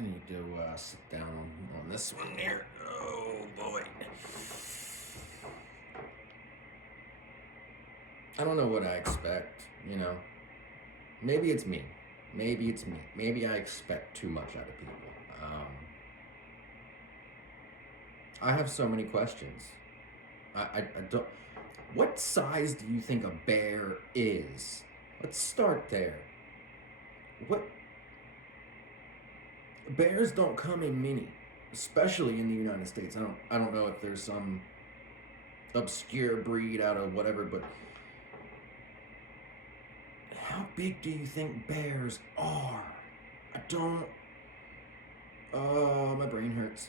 I need to sit down on this one here. Oh boy. I don't know what I expect, you know. Maybe it's me. Maybe it's me. Maybe I expect too much out of people. I have so many questions. I don't. What size do you think a bear is? Let's start there. What bears don't come in mini, especially in the United States. I don't know if there's some obscure breed out of whatever, but how big do you think bears are? I don't. Oh, my brain hurts.